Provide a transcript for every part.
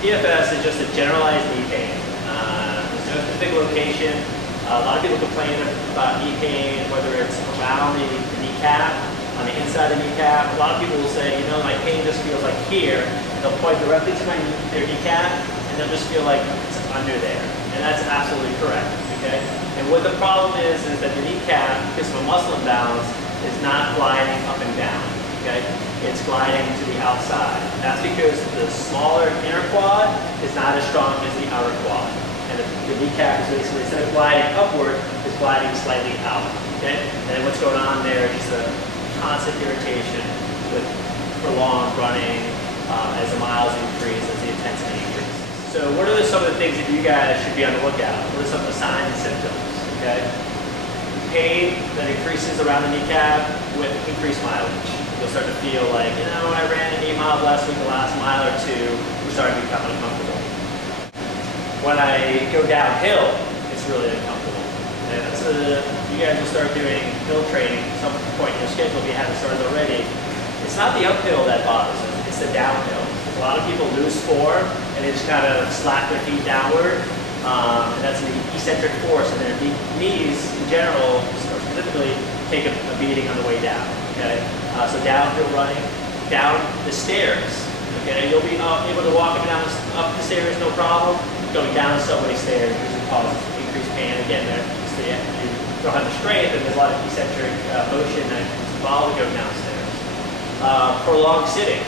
PFS is just a generalized knee pain. There's no specific location. A lot of people complain about knee pain, whether it's around the kneecap, on the inside of the kneecap. A lot of people will say, you know, my pain just feels like here. They'll point directly to their kneecap, and they'll just feel like it's under there. And that's absolutely correct, okay? And what the problem is that the kneecap, because of a muscle imbalance, is not gliding up and down, okay? It's gliding to the outside. That's because the smaller inner quad is not as strong as the outer quad. And the kneecap is basically, instead of gliding upward, is gliding slightly out, okay? And then what's going on there is just a constant irritation with prolonged running as the miles increase, as the intensity increases. So what are some of the things that you guys should be on the lookout? What are some of the signs and symptoms, okay? Pain that increases around the kneecap with increased mileage. You'll start to feel like, you know, I ran an 8 miles last week, the last mile or two, we're starting to become uncomfortable. When I go downhill, it's really uncomfortable. And that's you guys will start doing hill training at some point in your schedule if you haven't started already. It's not the uphill that bothers us, it's the downhill. A lot of people lose form and they just kind of slap their feet downward. And that's the eccentric force, and their knees in general, or specifically, take a beating on the way down. Okay, so downhill running, down the stairs. Okay, you'll be able to walk up the stairs no problem. Going down subway stairs usually causes increased pain. Again, you don't have the strength, and there's a lot of eccentric motion that is involved with going downstairs. Prolonged sitting.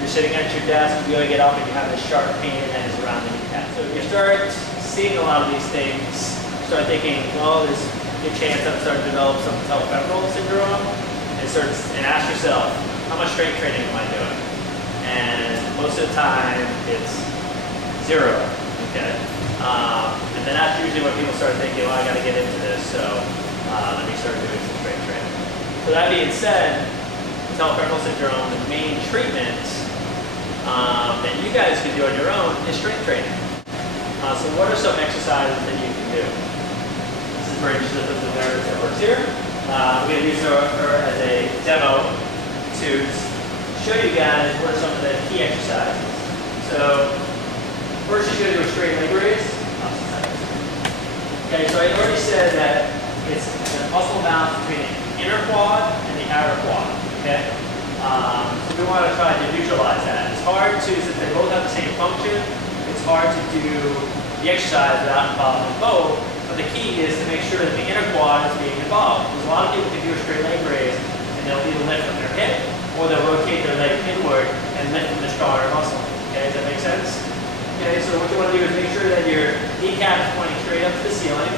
You're sitting at your desk, you go to get up, and you have this sharp pain that is around the kneecap. So if you start seeing a lot of these things, start thinking, well, there's a good chance I'm starting to develop some patellofemoral syndrome, and ask yourself, how much strength training am I doing? And most of the time, it's 0. Okay, and then that's usually when people start thinking, well, I got to get into this, so let me start doing some strength training. So that being said, patellofemoral syndrome, the main treatment that you guys can do on your own is strength training. So what are some exercises that you can do? This is very just the nurse that works here. I'm going to use her as a demo to show you guys what are some of the key exercises. So first she's going to do a straight leg raise. Okay, so I already said that it's a muscle imbalance between the inner quad and the outer quad. Okay, so we want to try to neutralize that. It's hard to, since they both have the same function, it's hard to do the exercise without involving both. But the key is to make sure that the inner quad is being involved. Because a lot of people can do a straight leg raise and they'll either lift from their hip or they'll rotate their leg inward and lift from the stronger muscle. Okay, does that make sense? Okay, so what you want to do is make sure that your kneecap is pointing straight up to the ceiling.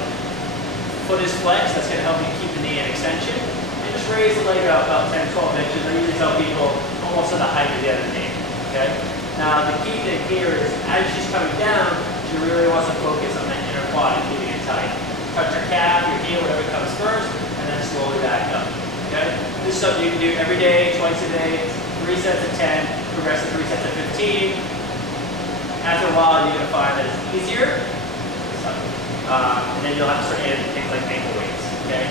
Foot is flexed, that's going to help you keep the knee in extension. And just raise the leg out about 10-12 inches. I usually tell people almost at the height of the other knee. Okay? Now the key thing here is as she's coming down, she really wants to focus on that inner quad and keeping it tight. Touch your calf, your heel, whatever comes first, and then slowly back up. Okay? This is something you can do every day, twice a day, 3 sets of 10, progress to 3 sets of 15. After a while, you're going to find that it's easier, and then you'll have to start adding things like ankle weights. Okay?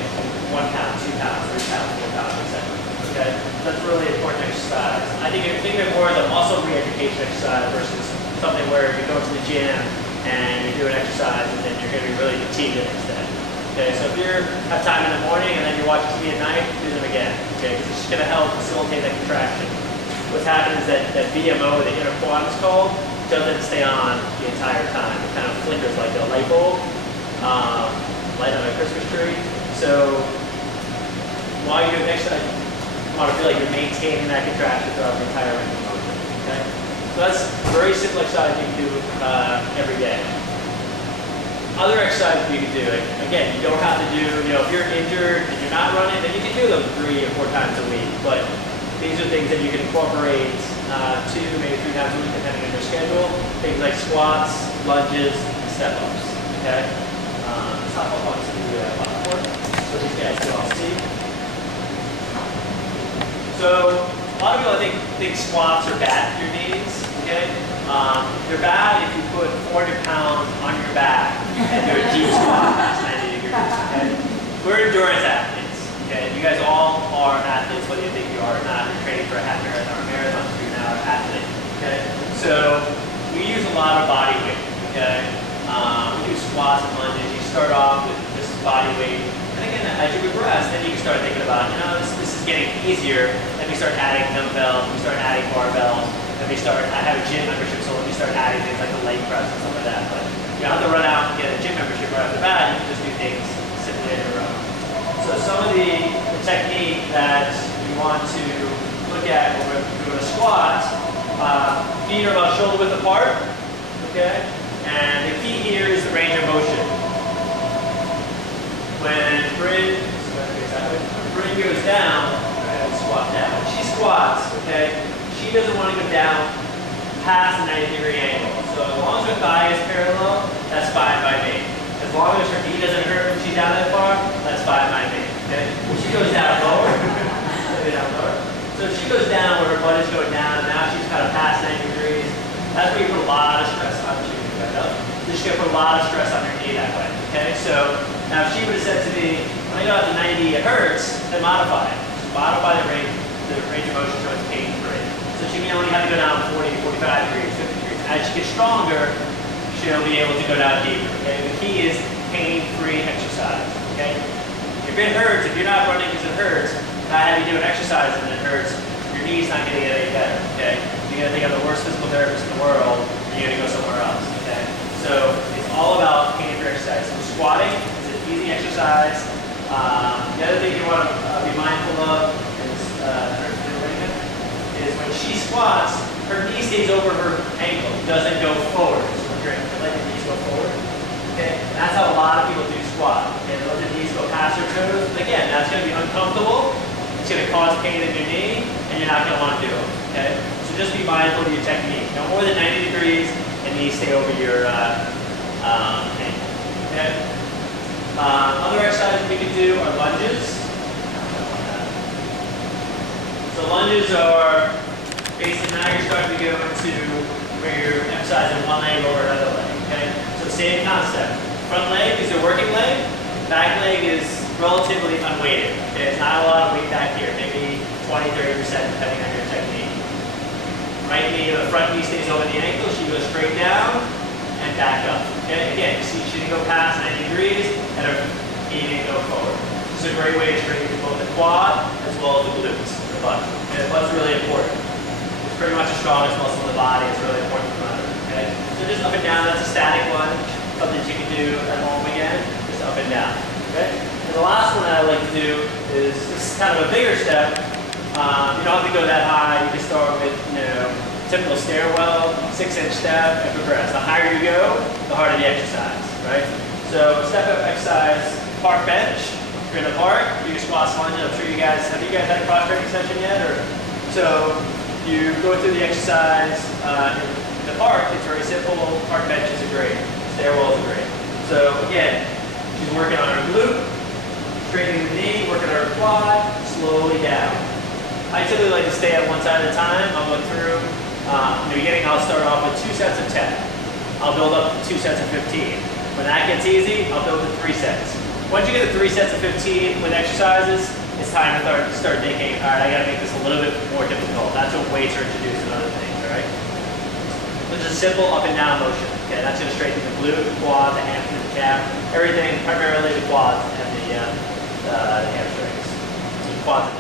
1 pound, 2 pounds, 3 pounds, 4 pounds, etc. Okay? That's really important exercise. I think of it more as a muscle re-education exercise versus something where you go to the gym and you do an exercise and then you're going to be really fatigued the next day. Okay, so if you have time in the morning and then you're watching TV at night, do them again. Okay, because it's just going to help facilitate that contraction. What's happened is that VMO, the inner quad is called, doesn't stay on the entire time. It kind of flickers like a light bulb, light on a Christmas tree. So while you're doing exercise, you want to feel like you're maintaining that contraction throughout the entire range of motion. Okay, so that's a very simple exercise you can do every day. Other exercises you can do, again, you don't have to do, if you're injured and you're not running, then you can do them 3 or 4 times a week. But these are things that you can incorporate 2, maybe 3 times a week, depending on your schedule. Things like squats, lunges, and step-ups. Okay? Let's hop up onto the platform so these guys can all see. So a lot of people, I think squats are bad for your knees. Okay? They're bad if you put 400 pounds on your back and do a deep squat past 90 degrees. Okay? We're endurance athletes. Okay? You guys all are athletes, whether you think you are or not. You're training for a half marathon or marathon, so you're now an athlete. Okay? So we use a lot of body weight, okay? We do squats and lunges. You start off with just body weight. And again, as you progress, then you can start thinking about, you know, this is getting easier. Let me start adding dumbbells, let me start adding barbells. I have a gym membership, so let me start adding things like the leg press and stuff like that. But you don't have to run out and get a gym membership right off the bat. You can just do things simply in your own. So some of the technique that you want to look at when we're doing a squat, feet are about shoulder width apart, okay? And the key here is the range of motion. When Bryn goes down, squat down. When she squats, okay, she doesn't want to go down past the 90-degree angle. So as long as her thigh is parallel, that's fine by me. As long as her knee doesn't hurt when she's down that far, that's fine by me. Okay? When she goes down lower, so if she goes down where her butt is going down, and now she's kind of past 90 degrees, that's where you put a lot of stress on her. She's going to put a lot of stress on her knee that way. Okay? So now if she would have said to me, when I go out to 90, it hurts, then modify it. Modify the range of motion so it's pain-free. So she may only have to go down 40, 45 degrees, 50 degrees. As she gets stronger, she'll be able to go down deeper. Okay? The key is pain-free exercise. Okay? If it hurts, if you're not running because it hurts, not having you do an exercise and it hurts, your knee's not going to get any better. Okay? You're going to think I'm the worst physical therapist in the world, and you're going to go somewhere else. Okay? So it's all about pain-free exercise. So squatting is an easy exercise. The other thing you want to be mindful of is when she squats, her knee stays over her ankle, doesn't go forward. So we're going to let your knees go forward. Okay? And that's how a lot of people do squat. Okay? They let their knees go past their toes. Again, that's going to be uncomfortable. It's going to cause pain in your knee, and you're not going to want to do it. Okay? So just be mindful of your technique. No more than 90 degrees, and knees stay over your ankle. Okay? Other exercises we can do are lunges. So lunges are basically now you're starting to go into where you're emphasizing one leg over another leg. Okay? So same concept. Front leg is your working leg. Back leg is relatively unweighted. Okay? It's not a lot of weight back here. Maybe 20-30% depending on your technique. Right knee, the front knee stays over the ankle. She goes straight down and back up. Okay? Again, you see she didn't go past 90 degrees and her knee didn't go forward. This is a great way to strengthen both the quad as well as the glutes, the butt. Okay? The butt's really important. It's pretty much the strongest muscle in the body. It's really important to run. Okay? So just up and down, that's a static lunge. Something that you can do at home again, just up and down. Okay? And the last one that I like to do is this is kind of a bigger step. You don't have to go that high. You can start with, typical stairwell, 6-inch step, and progress. The higher you go, the harder the exercise, right? So step up exercise, park bench. If you're in the park, you can squat, lunge. I'm sure have you guys had a cross training session yet? So you go through the exercise in the park. It's very simple. Park benches are great. Stairwells are great. So again, she's working on her glute, straightening the knee, working on her quad, slowly down. I typically like to stay at one side at a time. I'll go through. In the beginning, I'll start off with 2 sets of 10. I'll build up to 2 sets of 15. When that gets easy, I'll build to 3 sets. Once you get to 3 sets of 15 with exercises, it's time to start thinking, all right, I got to make this a little bit more difficult. That's when weights are introduced and other things, all right? So just simple up and down motion. Okay, that's going to straighten the glute, the quad, the hamstring, the calf, everything, primarily the quads and the hamstrings. So quads.